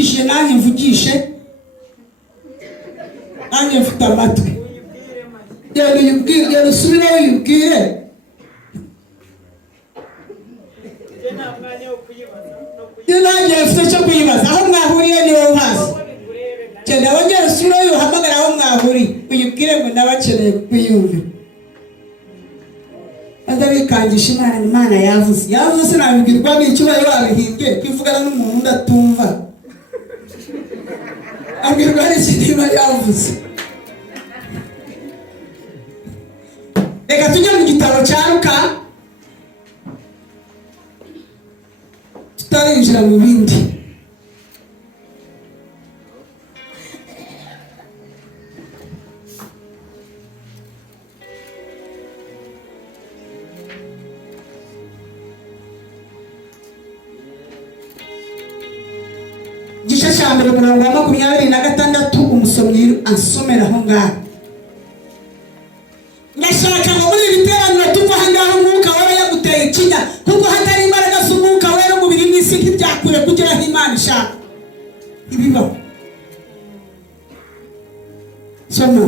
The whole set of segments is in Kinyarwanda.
mvugishije nanjye mvugishe nanjye mfite amatwi genda usubire uyibwire nanjye mfite cyo kuyibaza aho mwahuriye niwe uhazi genda wongere usubire uyuhamagara aho mwahuriye uyibwire ngo ndabakeneye kuyumvira bikangisha Imana yavuze sinabibwirwa n'icyubahiro wabihimbye kwivugana n'umuntu udatumva abwirwa n'ikintu yavuze. Reka tujye mu gitabo cya Luka tutarinjira mu bindi. Igice cya mbere umurongo wa 26 umusomyi ansomera aho ngaho. Ndashaka ngo muri iri teraniro tuva aha ngaho umwuka wera yaguteye ikinya kuko hatari imbaraga z'umwuka wera umubiri n'isi ntibyakwiriye kugera aho Imana ishaka ibibaho. Soma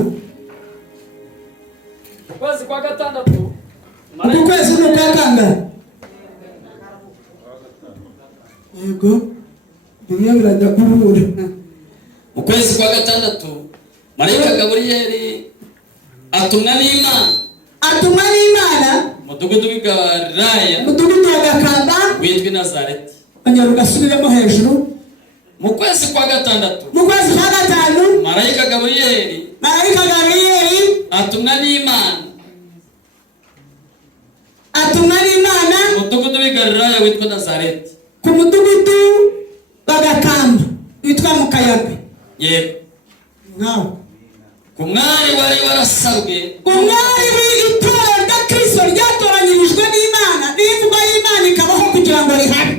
ukwezi kwa gatandatu ukwezi ni kwa kangahe? Yego birajya kubura. ukwezi kwa gatandatu marayika Gaburiyeli atumwa n'Imana mudugudu w'Igalilaya mudugudu wa Gakanda witwa Nazareti. ongera ugasubiremo hejuru. mu kwezi kwa gatandatu mu kwezi kwa gatanu marayika Gaburiyeli atumwa n'Imana mudugudu w'Igalilaya witwa Nazareti, ku mudugudu wa Gakanda witwa Mukayaga. yego ngaho ku mwari wari warasabwe, umwari w'itorero rya Kristo ryatoranyirijwe n'Imana n'imvugo y'Imana ikabaho kugira ngo rihabe.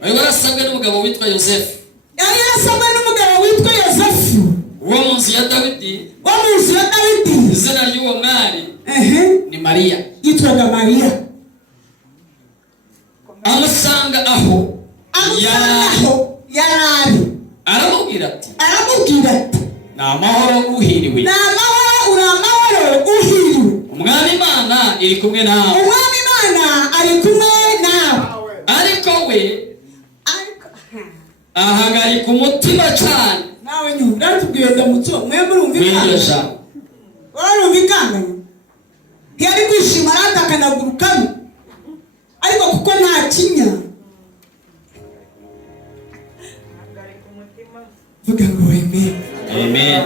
wari warasabwe n'umugabo witwa Yosefu, yari yarasabwe n'umugabo witwa Yosefu wo mu nzu ya Dawidi. izina ry'uwo mwari ni Mariya, yitwaga Mariya. amusanga aho yarari aramubwira ati ni amahoro uhiriwe. umwami Imana iri kumwe nawe. ariko we ahagarika umutima cyane. nawe nyuma uratubwiye ndamutso mwe murumvikana ntiyari kwishima aratakanagurukamwe ariko kuko nta kinya vuga ngo amen.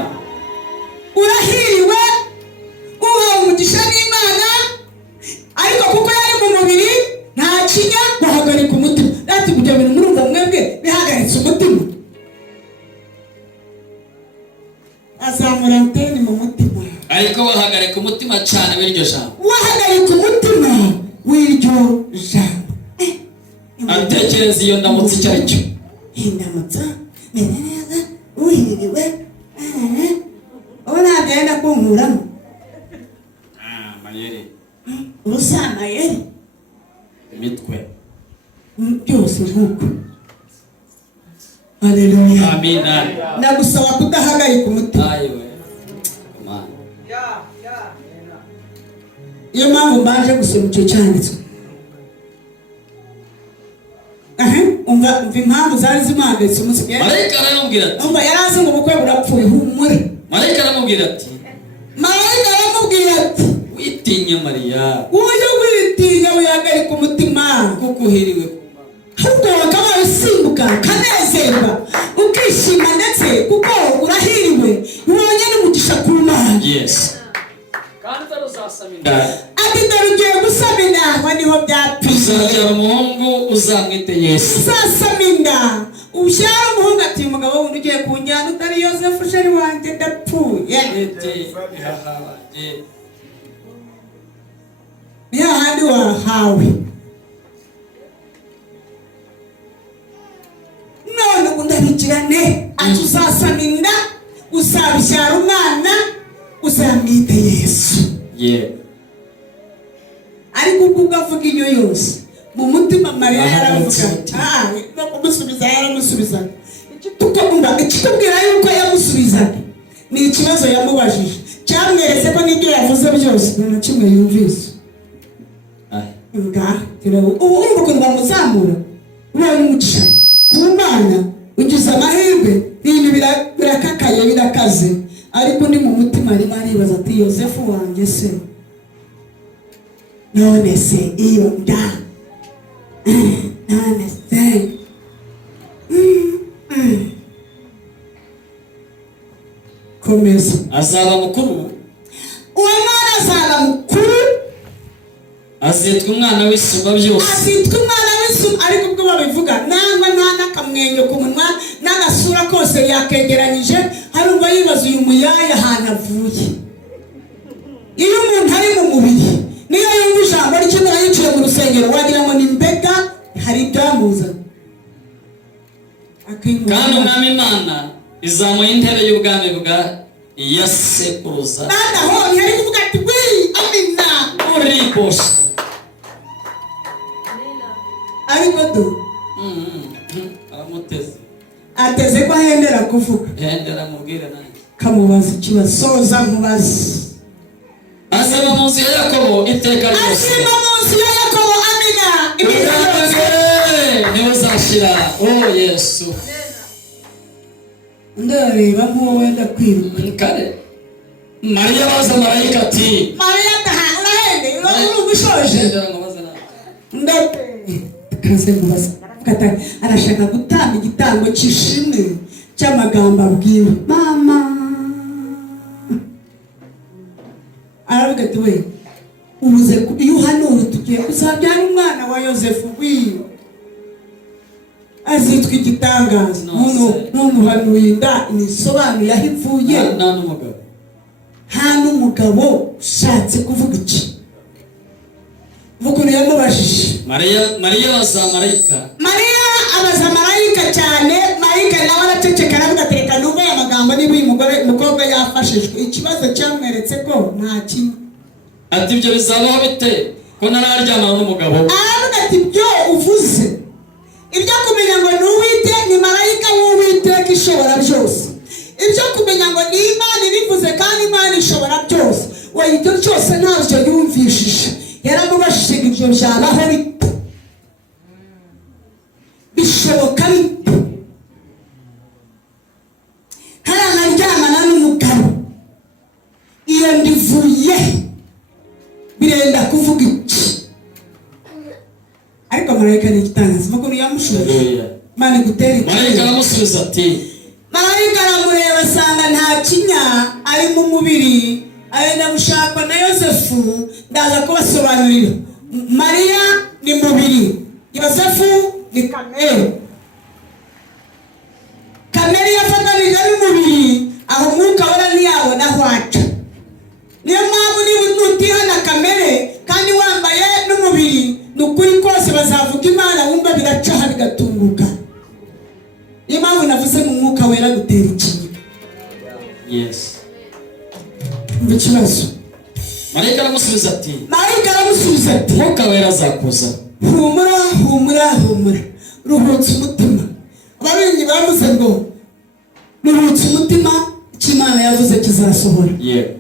urahiriwe uhawe umugisha n'Imana ariko kuko yari mu mubiri nta kinya guhagarika umutima. ati kujya bintu murumva mwebwe bihagaritse umutima azamura anteni mu mutima ariko wahagarika umutima cyane w'iryo jambo. wahagarika umutima w'iryo jambo. atekereza iyo ndamutse icyo ari cyo. indamutsa menya neza uhiriwe ubu ntabwo yenda kunkuramo mayeri ubusa mayeri imitwe byose nk'uko. Haleluya. amina. ndagusaba kudahagarika umutima. iyo mpamvu mbaje gusoma icyo cyanditswe. umva impamvu zari zimuhagaritse umusigaye. marayika aramubwira ati yari azi ngo ubukwe burapfuye humure. marayika aramubwira ati witinya Mariya, uje witinya wihagarika umutima kuko uhiriwe ahubwo wakaba usimbuka ukanezerwa ukishima ndetse kuko urahiriwe ubonye n'umugisha ku Mana. yes. kandi uzasama inda. ati dore ugiye gusama inda. aho niho byapfiriye. uzabyara umuhungu uzamwite Yesu. uzasama inda ubyara umuhungu. ati umugabo wundi ugiye kunjyana utari Yosefu sheri wanjye ndapfuye. ni hahandi wahawe. none ubu ndabigirane. ati uzasama inda uzabyara umwana uzamwite Yesu. ariko ubwo ugavuga iyo yose mu mutima Mariya yaravuga no kumusubiza yaramusubiza. icyo tukumva ikikubwira yuko yamusubizaga ni ikibazo yamubajije cyamweretse ko n'ibyo yavuze byose nta kimwe yumvise. Ubu ukuntu bamuzamura ubonye umugisha ku Mana ugize amahirwe, ibintu birakakaye birakaze, ariko undi mu mutima arimo aribaza ati Yosefu wanjye se none se iyo nda none se komeza. Azaba mukuru, uwo mwana azaba mukuru, azitwa umwana w'isumba byose. Azitwa umwana w'isumba, ariko ubwo babivuga nangwa nta n'akamwenyo ku munwa n'agasura kose yakegeranyije, hari ubwo yibaza uyu muyaya ahantu avuye. Iyo umuntu ari mu mubiri niyo yumva ijambo ry'Imana yiciye mu rusengero wagira ngo ni mbega hari ibyamuza. Kandi umwami Imana izamuha intebe y'ubwami bwa yasekuruza. Aho yari kuvuga ati wi amina uri bose. Ariko do aramuteze ateze ko ahendera kuvuga. Hendera mubwire nanjye. Kamubaza ikibazo soza nkubaza. Azaba mu nzu ya Yakobo iteka ryose. Azaba mu nzu ya Yakobo amina. Niwe uzashira. Oh Yesu. Ndareba nk'uwo wenda kwiruka. Mariya baza marayika ati Mariya urahende urubushoje. Kaze mubaza kata arashaka gutanga igitango cy'ishimwe cy'amagambo abwiwe mama. Aravuga ati we ubuze iyo uhanura tugiye kuzabyara umwana wa Yosefu wiyo azitwa igitangaza. N'umuhanuye inda inisobanuye aho ivuye. Nta n'umugabo ushatse kuvuga iki. Vuga yamubajije Mariya abaza marayika. Mariya abaza marayika cyane. Marayika nawe araceceka aravuga ati reka nubwo aya magambo niba uyu mukobwa yafashijwe. Ikibazo cyamweretse ko nta kimwe. Ati ibyo bizabaho bite ko nararyamana n'umugabo. Aravuga ati ibyo uvuze ibyo kumenya ngo ni Uwiteka, ni marayika w'Uwiteka ishobora byose. Ibyo kumenya ngo ni Imana ibivuze kandi Imana ishobora byose, we ibyo cyose ntacyo yumvishije. Yaramubashije ibyo byabaho bite, bishoboka bite. Haranaryamana n'umugabo, iyo ndivuye birenda kuvuga iki. Ariko marayika ni igitangaza makuru yamushuje. Imana igutera iki. Marayika aramusubiza ati marayika aramureba asanga nta kinya ari mu mubiri, arenda gushakwa na Yosefu. Ndaza kubasobanurira. Mariya ni mubiri, Yosefu ni kamere. Kamere yafatanije n'umubiri, aho umwuka wera ntiyabona aho aca. Niyo mpamvu niba utihana kamere kandi wambaye n'umubiri, ni ukuri kose bazavuga Imana wumva biracaha bigatunguka. Niyo mpamvu navuze mu mwuka wera gutera ikintu. Yes. Ikibazo. Marayika aramusubiza ati mwuka wera azakuza. Humura humura humura, ruhutse umutima. Abarinzi bavuze ngo ruhutse umutima, Imana yavuze kizasohora.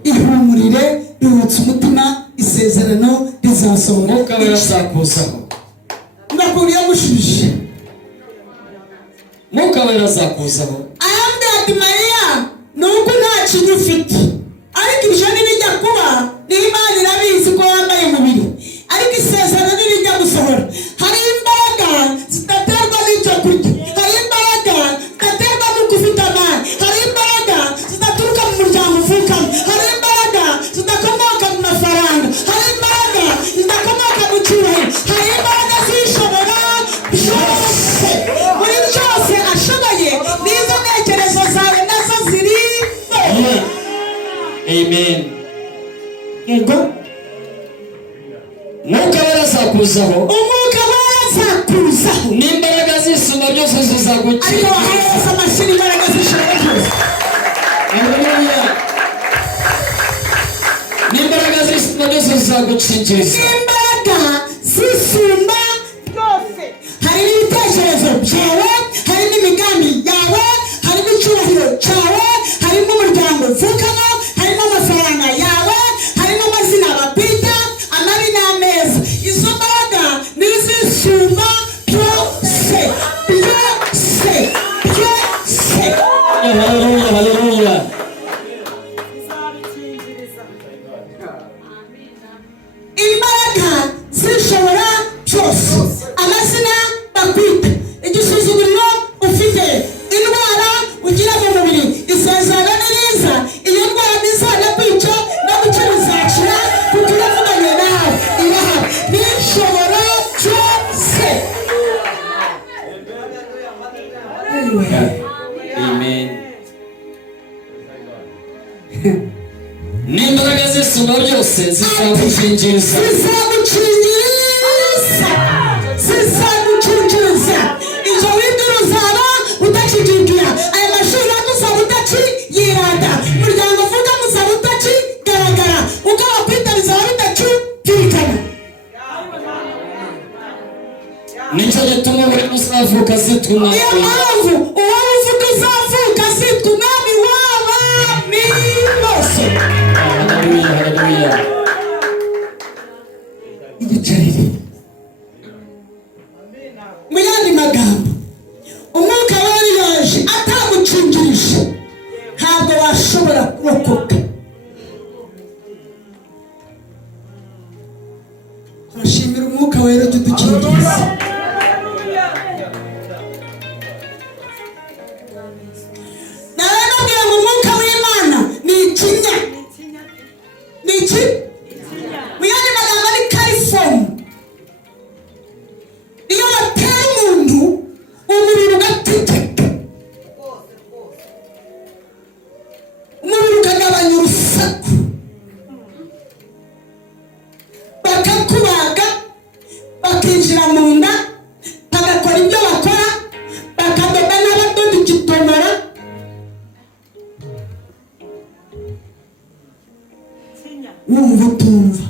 Ihumurire, ruhutse umutima, isezerano rizasohora. Mwuka wera azakuzaho. Ndakuriye mushubije. Mwuka wera azakuzaho. Ayambwira ati Mariya nuko nta kintu ufite, ariko ibyo nibijya kuba ni Imana irabizi ko wambaye umubiri, ariko isezerano nirijya gusohora. Hari imbaraga zidaterwa n'icyo kurya, hari imbaraga zidaterwa n'uko ufite amani, hari imbaraga zidaturuka mu muryango uvukamo, hari imbaraga zidakomoka mu mafaranga, hari imbaraga zidakomoka mu cyubahiro, hari imbaraga zishobora byose. Muri byose ashoboye n'izo ntekerezo zawe nazo ziri. Amen. Yego. Mwuka wera azakuzaho. Umwuka wera azakuzaho. N'imbaraga z'isumba byose zizagukingira. Ariko wahereza amashini imbaraga z'ishobora byose. Haleluya. N'imbaraga z'isumba byose zizagukingiriza. Imbaraga z'isumba byose. Hari n'ibitekerezo byawe, hari n'imigambi yawe, haleluya, haleluya. Imbaraga zishobora byose. Amazina bakwita, igisuzuguriro ufite, indwara ugira mu mubiri, isezerano ni riza, iyo ndwara ntizajya kwica no gukira izakira, kuko iravuganye nawe iraha, nishobora byose. Amen. N'imbaraga z'isumba byose zizagukingiriza, zizagukingiriza. Izo winduru uzaba udakigingira, aya mashuri uzaba utakiyirata, umuryango uvuga uzaba utakigaragara, uko bakwita bizaba bitakikirikana. nicyo gituma buri muzavuka zitwa umwami. Niyo mpamvu uwo uvuga uzavuka zitwa umwami w'abami bose. Haleluya, haleluya. Igicarire. Mu yandi magambo, umwuka wari yaje atagukingirije, ntabwo washobora kurokoka. Turashimira umwuka wera udukingiriza. Narababwira ngo umwuka w'Imana ni ikinya. Ni iki? Mu yandi magambo ni karifomu. Iyo batera umuntu umubiri ugategeka, umubiri ukagabanya urusaku, bakakubaga, bakinjira mu nda, bagakora ibyo bakora, bakadoda n'abadoda igitomora. Wumva utumva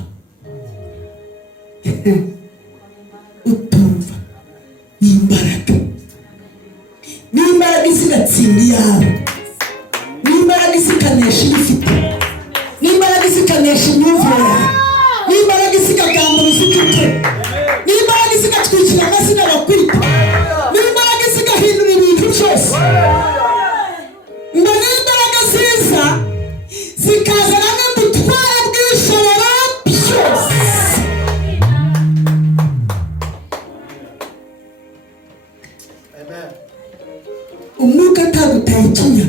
utumva n'imbaraga zigatsinda iyawe, n'imbaraga zikanesha ibifite, n'imbaraga zikanesha imyumvire yawe, n'imbaraga zikagambura izifite, n'imbaraga zigatwikira amazina bakwita, n'imbaraga zigahindura ibintu byose. Ngo n'imbaraga ziza zikazana n'ubutware bw'ishobora byose. Umwuka atagutaye ikinya,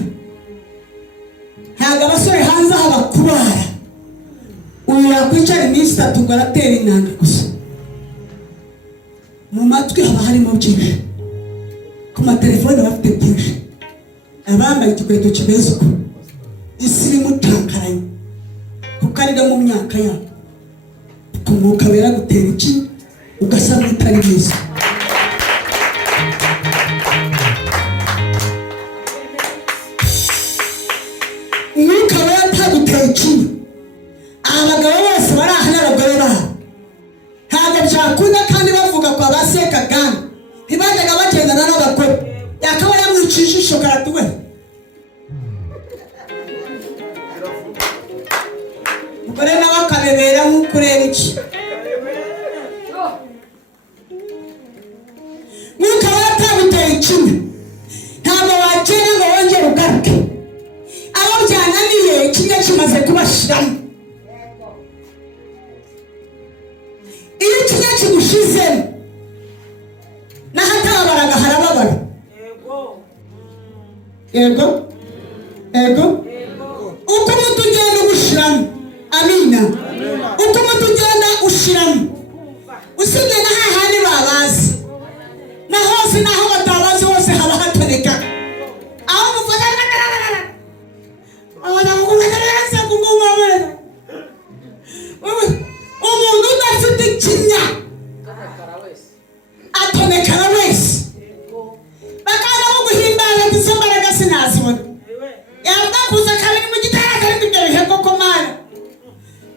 ntabwo abasore hanze aha bakubara. Uyu yakwicara iminsi itatu ngo aratera intanga gusa, mu matwi haba harimo byinshi, ku matelefone bafite byinshi, abambaye igikweto kimeze uko, isi imutankaranye, kuko ari mu myaka yabo. Ku mwuka wera gutera iki ugasa n'utari mwiza. Umwuka wera atagutera ikinya, abagabo bose bari aha n'abagore babo ntabwo byakunda, kandi bavuga kwa ba Sekaganda ntibajyaga bagendana n'abagore, yakaba yamwiciye ijisho karatuwe. Umugore nawe akabebera nk'uko ureba iki. Mwuka wera atagutera ikinya, ntabwo wagenda ngo wongere ugaruke. Abo byananiye ikinya kimaze kubashiramo. Iyo ikinya kigushizemo n'ahatababaraga harababara. Yego yego, uko umuti ugenda ugushiramo. Amina. Uko umuti ugenda ushiramo, usibye na hahandi babazi, na hose naho batabazi hose haba hatoneka. Aho mufata umuntu udafite ikinya atonekana wese. Bakaba baguhimbaza ati izo mbaraga sinazibona, yabwakuza kabiri mu gitara kandi ibyo bihe koko mana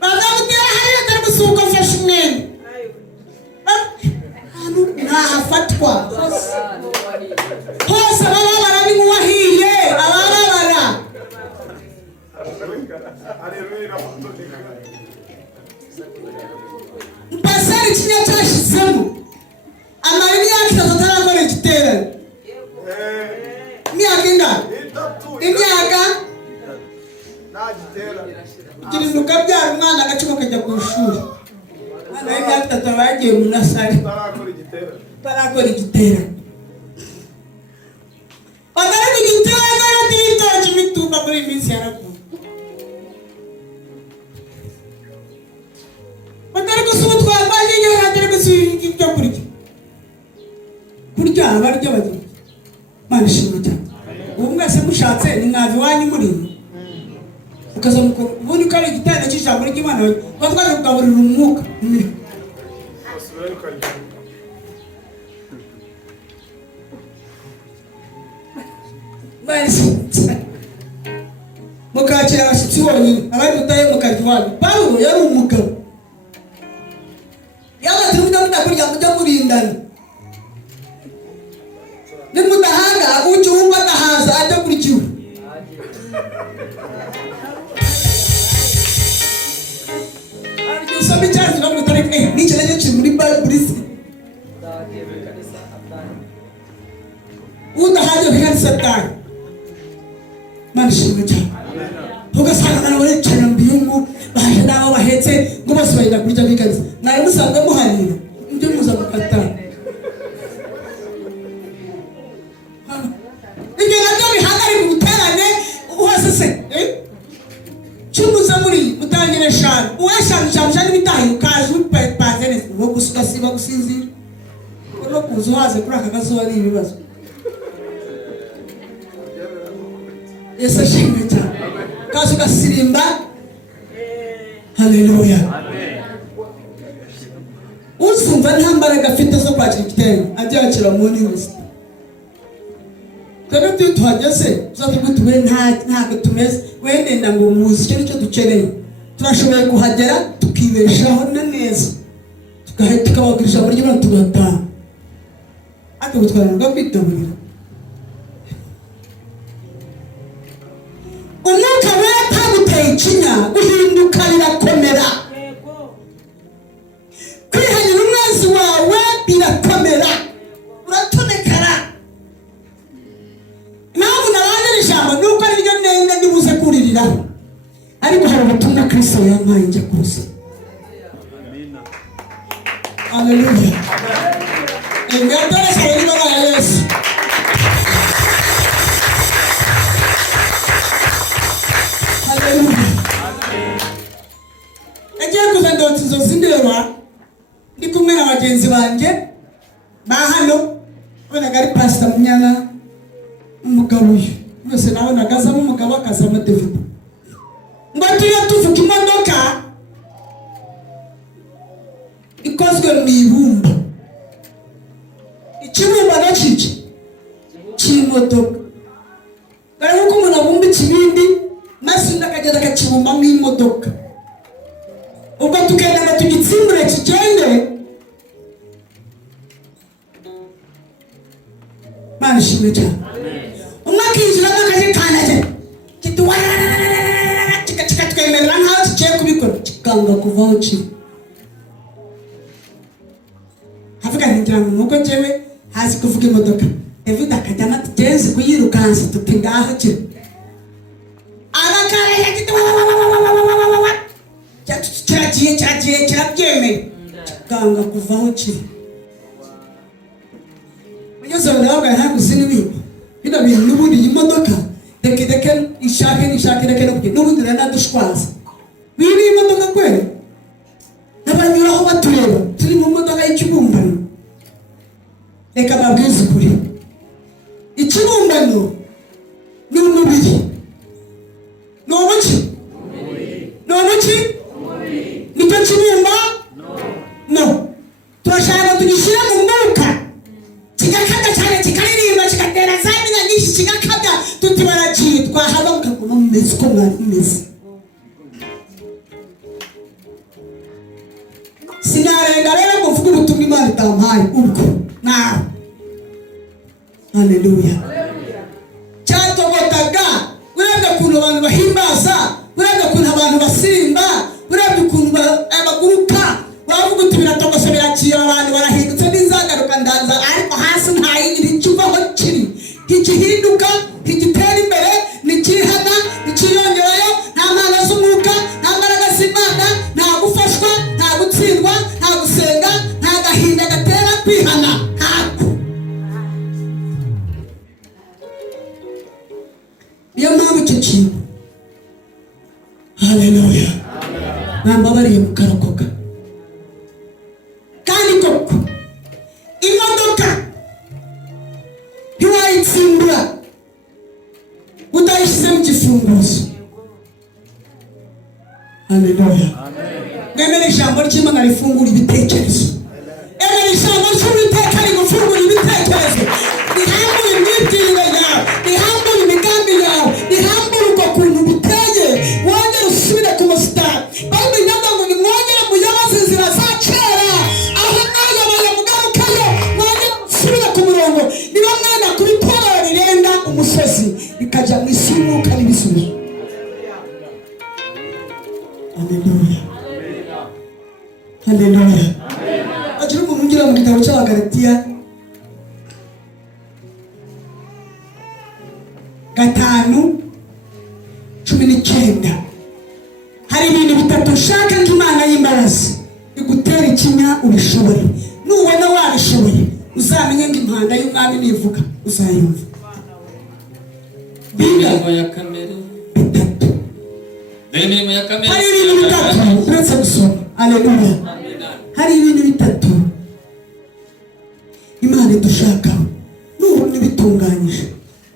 bazamutira hariya atari gusuhuka mfashe umwenda ntahafatwa hose imyaka ugira ukabyara umwana agacuma kajya ku ishuri, umwana w'imyaka 3 bagiye mu nasari barakora igitera bagara igitera n'ibitoki bitumba muri minsi yaravuye bagara gusubu twabaje iyo hagera gusubu ibyo kurya abaryo bagira Mana ishimwe cyane. Ubu mwese mushatse ni mwavi wanyu muri ukaza ubundi ukari igitanda cy'ijambo ry'Imana batwaje kugaburira umwuka mukakira abashyitsi bonyine abari butaye mukarya iwanyu. Pawulo yari umugabo yabaze mudakurya mujya murindana nimudahanga ujya wumva adahaza adakurikiwe. Usome cyane tunavuga tareke n'icyo nacyo kiri muri Bible isi udahaje kandi Satani. Mana ishimwe cyane. Ugasanga nawe cyane mbiyungu baje nabo bahetse ngo bose bayira kurya bikanze nawe musanga muharira ibyo muza gukata ibyo nabyo bihagari mu buterane uhasese cyumuza muri mutangire shana uwashanje n'ibitayi ukaje upazenese wo gusugasiba gusinzira no kuzo haze kuri aka gazuba ari ibibazo. Yesu ashimwe cyane. Kazi gasirimba. Haleluya. Uzumva ntambaraga afite zo kwakira igitero abyakira mu nini. Twebwe tuhageze uzatubwitwe ntago tumeze wende ngo muzi cyo dukeneye. Turashoboye kuhagera tukibeshaho neza. Tukabagurisha muri gino tugataha. Akabutwara ngo kwitaburira. Umwuka w'ataguteye ikinya uhinduka birakomera. Kwihanyura umwanzi wawe birakomera uratonekara. Impamvu nabanira ijambo nuko ari ryo nene nibuze kuririra ariko hari ubutumwa Kristo yampaye njya kuza. Haleluya. Ngatore cyane baba ya Yesu. Egiye kuzanda utizo zindewa ndi kumwe na bagenzi banje ba hano bonaga ari Pastor Munyana umugabo uyu bose nabona gaza mu mugabo akaza mu David ngo tuyo tuvuga imodoka ikozwe mu ibumba ikibumba nacice cy'imodoka kandi uko umuntu abumba ikibindi maze ndakagenda akakibumba mu imodoka ubwo tukenda ngo tugitsimbure kigende. Mana ishimwe cyane. Umwaka injira n'akaje kanaje kituwa twemerera nkaho kigiye kubikora kikanga kuvaho kiri havuga ngira ngo nuko jewe hazi kuvuga imodoka David akajyana tugenzi kuyirukansa tuti ngaho kiri abakare kiragiye kirabyemeye kikanga kuvaho kiri. Unyuze nawe ntaguzi n'ibindi bino bintu n'ubundi iyi modoka deke ishake no kugenda n'ubundi ranadushwaza biri imodoka kweli n'abanyuraho batureba turi mu modoka y'ikibumbano. Reka babwize ukuri ikibumbano ni umubiri ni umuki nicyo kibumba no turashaka tugishyira mu mwuka kigakabya cyane kikaririmba kigatera za minya nyinshi kigakabya tuti baracyitwa haba mukaguma mumeze uko mwari mumeze. Sinarenga rero ngo mvuge ubutumwa Imana itampaye ubwo nawe. Haleluya. Cyatogotaga urebye ukuntu abantu bahimbaza urebye ukuntu abantu basimba urebye ukuntu abaguruka bavuga uti biratogose birakira abantu barahindutse n'inzagaruka ndanza ariko hasi nta yindi kivaho kiri kigihinduka kigitera imbere iki kintu. Haleluya. Nambabariye mukarokoka. Kandi koko imodoka ntiwayitsimbura utayishyizemo igifunguzo. Haleluya. Mwemere ijambo ry'Imana rifungura ibitekerezo. Emera ijambo ry'Uwiteka rigufungura ibitekerezo. Rihambura imyibwirire yawe, rihambura imigambi yawe, rihambura uko kuntu biteye, wongere usubire ku musitari. Bayibuli ivuga ngo nimwongere muyoboze inzira za kera, aho mwayoboye mugarukayo, mwongere musubire ku murongo. Niba mwenda kuba itorero rirenda umusozi rikajya mu isi y'umwuka n'ibisubizo. Haleluya. Haleluya. Agira umuntu ugira mu gitabo cy'Abagalatiya 5:19. Hari ibintu bitatu ushaka nk'Imana y'imbabazi igutera ikinya ubishobore. Nubona wabishoboye uzamenye ngo impanda y'umwami nivuga uzayumva. Imirimo ya kamere bitatu. Imirimo ya kamere. Hari ibintu bitatu uretse gusoma. Haleluya. Hari ibintu bitatu Imana idushakaho. Nubona bitunganyije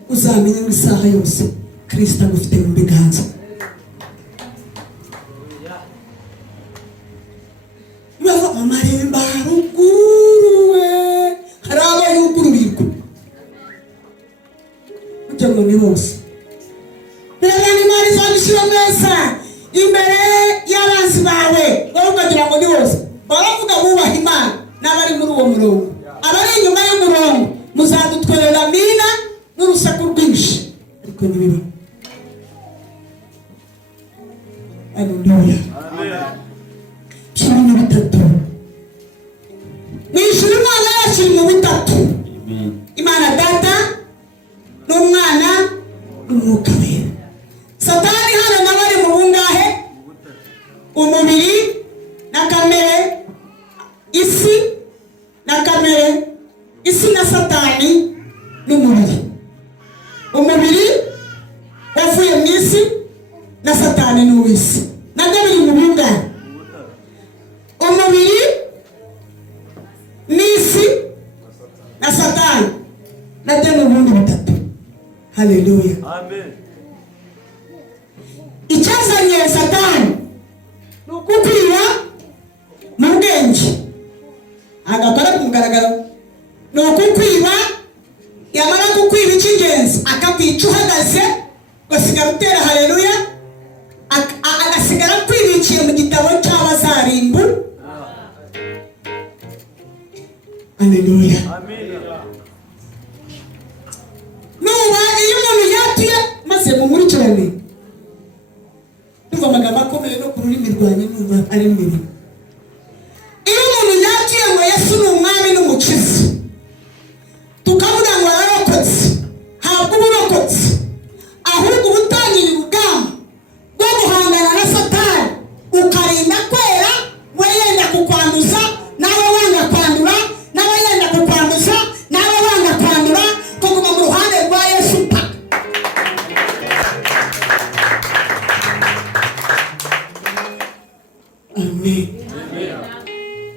uzamenye ngo isaha yose Kristo agufite mu biganza. Bava amaremba haruguruwe, hari abayugururirwa ujya ngo ni bose. Reba Imana izabishyira neza imbere y'abanzi bawe, wowe ukagira ngo ni bose. Baravuga bubaha Imana n'abari muri uwo murongo. Abari inyuma y'umurongo muzadutwerera mina n'urusaku rwinshi, ariko ntibiba. Haleluya. Ibintu bitatu mw'ijuru Imana yacu mu bitatu. Imana Data n'Umwana n'Umwuka Wera. Satani hano nawe ari mu bungahe? Umubiri na kamere, isi na kamere, isi na Satani n'umubiri. Umubiri wavuye mu isi na Satani n'uw'isi. Nabyo biri mu bungahe? Umubiri n'isi na Satani nabyo ni ubundi butatu. Haleluya. Amen. Icyazanye Satani ni ukukwiba mu bwenge, agakora ku mugaragaro. Ni ukukwiba, yamara kukwiba icy'ingenzi akakwica uhagaze, ugasigara utera haleluya, agasigara kwibikiye mu gitabo cy'abazarimbu. Haleluya. Nuba iyo umuntu yatuye maze mumurikirane, numva amagambo akomeye no ku rurimi rwanjye numva ari mibi. Iyo umuntu yatuye ngo Yesu ni umwami n'umukiza, tukavuga ngo ararokotse, ntabwo uba urokotse, ahubwo uba utangiye urugamba rwo guhangana na Satani, ukarinda kwera, we yenda kukwanduza, nawe wanga kwandura, nawe yenda kukwanduza, nawe wanga kwandura, kuguma mu ruhande rwa Yesu paka. Amen.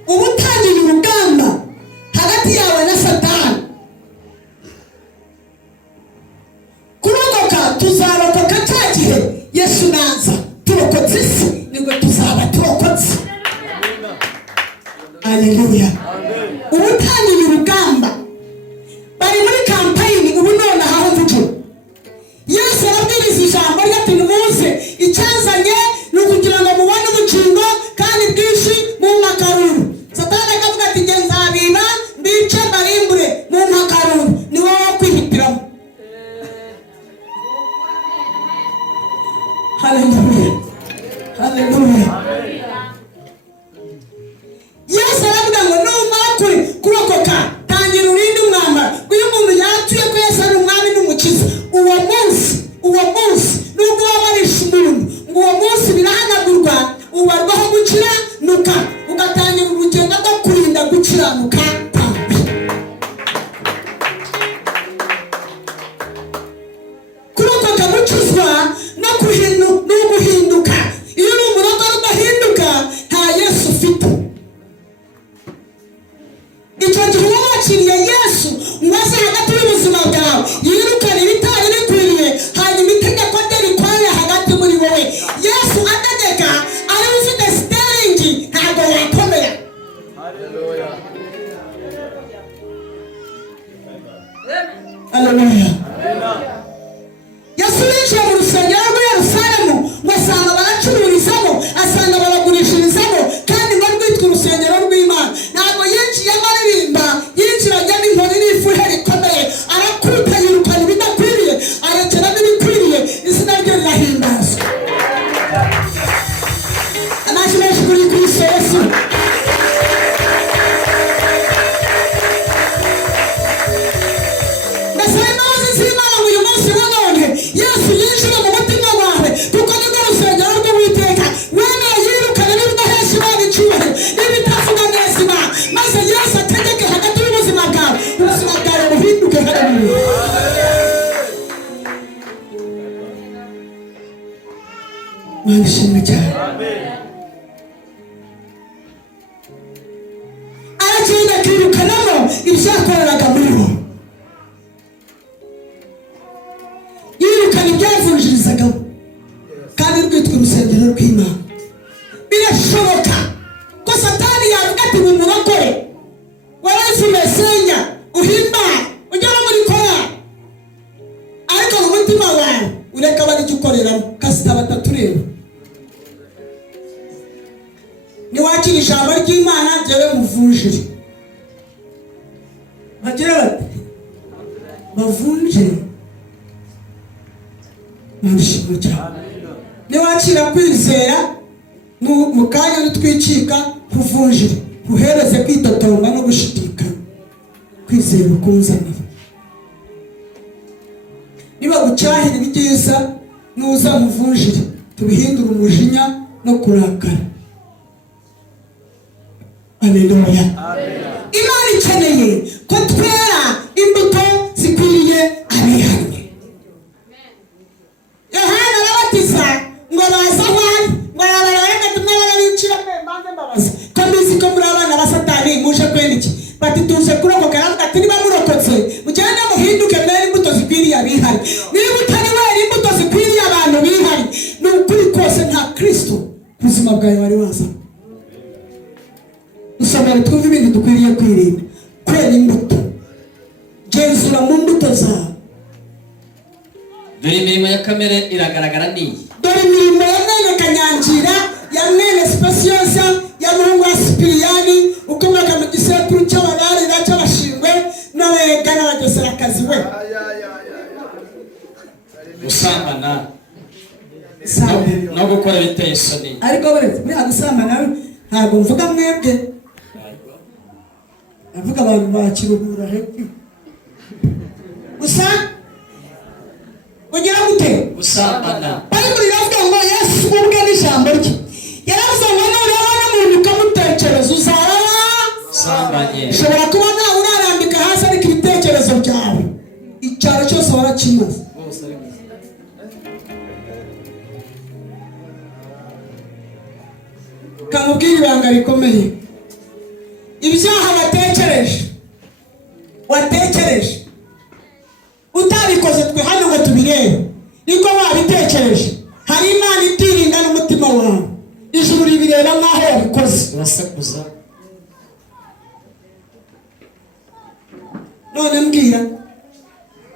Ubu utangiye urugamba hagati yawe na Satani. Kurokoka tuzarokoka cya gihe Yesu naza, turokotse isi nibwo tuzaba turokotse. Haleluya. Ubu utangiye urugamba, bari muri kampayini ubu none aho mvugira. Yesu arabwiriza ijambo rye ati nimuze, icyazanye ni ukugira ngo mubone ubugingo kandi bwinshi mu makaruru. Satani akavuga ati nge nzabiba mbice mbarimbure mu makaruru. Ni wowe wo kwihitiramo. Haleluya. Haleluya. Yesu aravuga ngo numara kurokoka tangira urinde umwambaro. Uyu muntu yatuye ko Yesu ari umwami n'umukiza, uwo munsi nubwo wabarisha umuntu, ngo uwo munsi birahanagurwa, ubarwaho gukiranuka, ugatangira urugendo rwo kurinda gukiranuka kwawe. Kurokoka gukizwa mwabishimwe cyane. Aragenda akirukanamo ibyakoreraga muri bo, yirukana ibyavunjirizagamo, kandi rwitwa urusengero rw'Imana. Birashoboka ko Satani yavuga ati mu murokore warazume senya uhimbara ujya no muri korali, ariko mu mutima wawe ureka bari gukoreramo kasita batatureba. Niwakira ijambo ry'Imana jyewe muvunjire, bagira bati bavunjire mwabishimwe cyane. Niwakira kwizera mu kanya nitwicika kuvunjire, uhereze kwitotomba no gushidikanya, kwizera ukunzanira. Niba gucyahira ibyiza nuza muvunjire, tubihindura umujinya no kurakara. Haleluya. Imana ikeneye ko twera imbuto zikwiriye abihannye. Yohana arabatiza ngo baza hwani, ngo arabaranga tumwe barabicira mbanze mbabaza ko mbizi ko muri abana ba Satani muje kwenda iki. Bati tuje kurokoka, aravuga ati niba murokotse mugende muhinduke mwere imbuto zikwiriye abihannye. Niba utari wera imbuto zikwiriye abantu bihannye, ni ukuri kose nta Kristo ubuzima bwawe wari waza. Usabare twumva ibintu dukwiriye kwirinda. Kwera imbuto, genzura mu mbuto zawe. Dore imirimo ya kamere iragaragara niyi. Dore imirimo ya mwene Kanyangira, ya mwene Spaciosa, ya muhungu wa Sipiriyani ukomoka mu gisekuru cy'abararira cy'abashingwe n'abega n'abageserakazi we. Gusambana no gukora ibiteye isoni. Ariko muri gusambana ntabwo mvuga mwebwe, avuga abantu bakiruhura hepfo. Gusa ugira gute gusambana. Bible iravuga ngo Yesu ubwe n'ijambo rye yaravuze ngo nureba n'umuntu ukamutekereza uzarara sambanye. Ushobora kuba nawe urarambika hasi ariko ibitekerezo byawe icyaro cyose warakimaze. Kamubwira ibanga rikomeye. Ibyaha watekereje utabikoze twe hano ngo tubirebe, niko wabitekereje. Hari Imana itirinda n'umutima wawe, ijuru ribireba nk'aho wabikoze. Urasakuza. None mbwira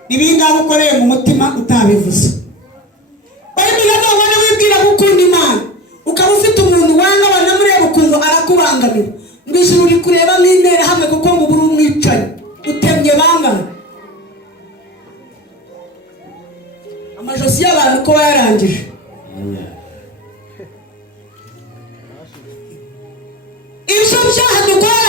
ibingaho ukoreye mu mutima utabivuze. Bible iravuga ngo wibwira gukunda Imana ukaba ufite umuntu wanga banamureba ukuntu arakubangamira, ngo ijuru rikureba nk'intera hamwe kuko ngo uburi umwicaye utemye bangana. Amajosi y'abantu ko bayarangije. Ibyo byaha dukora